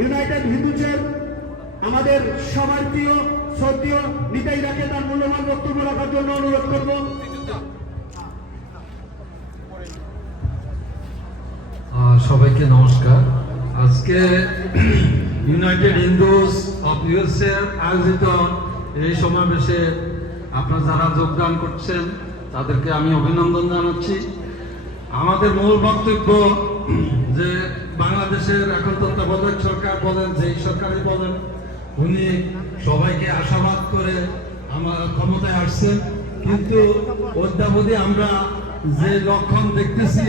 United হিন্দুজের আমাদের সবার প্রিয়, শ্রদ্ধীয় নিতাই রাখে তার মূল্যবান বক্তব্য রাখার জন্য অনুরোধ করব। সবাইকে নমস্কার। আজকে ইউনাইটেড হিন্দুস অফ ইউএসএ আয়োজিত এই সমাবেশে আপনারা যারা যোগদান করছেন, তাদেরকে আমি অভিনন্দন জানাচ্ছি। আমাদের মূল বক্তব্য যে বাংলাদেশের এখন তত্ত্বাবধায়ক সরকার বলেন, যেই সরকারই বলেন, উনি সবাইকে আশাবাদ করে আমার ক্ষমতায় আসছেন। কিন্তু অদ্যাবধি আমরা যে লক্ষণ দেখতেছি,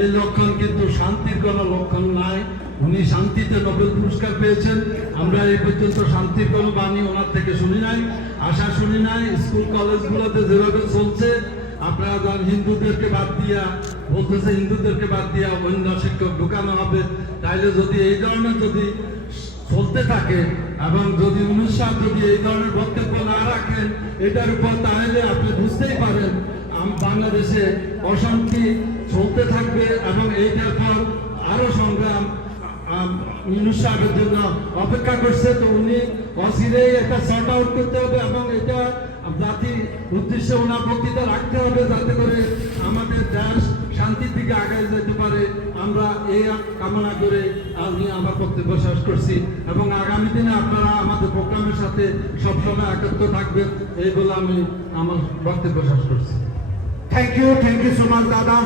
এই লক্ষণ কিন্তু শান্তির কোনো লক্ষণ নাই। উনি শান্তিতে নোবেল পুরস্কার পেয়েছেন। আমরা এই পর্যন্ত শান্তির কোনো বাণী ওনার থেকে শুনি নাই, আশা শুনি নাই। স্কুল, কলেজগুলোতে যেভাবে চলছে আপনারা হিন্দুদেরকে বাদ দিয়া, বলতেছে হিন্দুদেরকে বাদ দিয়া অন্য শিক্ষক ঢুকানো হবে, তাইলে যদি এই ধরনের যদি চলতে থাকে এবং যদি অনুষ্ঠান যদি এই ধরনের বক্তব্য না রাখেন, এটার উপর তাহলে আপনি বুঝতেই পারেন বাংলাদেশে অশান্তি চলতে থাকবে এবং এইটার পর আরও সংগ্রাম সাহেবের জন্য অপেক্ষা করছে। তো উনি অচিরেই একটা সর্ট আউট করতে হবে এবং এটা উদ্দেশ্যে ওনার বক্তৃতা রাখতে হবে যাতে করে আমাদের দেশ শান্তির দিকে আগায় যেতে পারে। আমরা এই কামনা করে আমি আমার বক্তব্য শেষ করছি এবং আগামী দিনে আপনারা আমাদের প্রোগ্রামের সাথে সবসময় একত্র থাকবেন। এই বলে আমি আমার বক্তব্য শেষ করছি। Thank you thank you so much দাদা।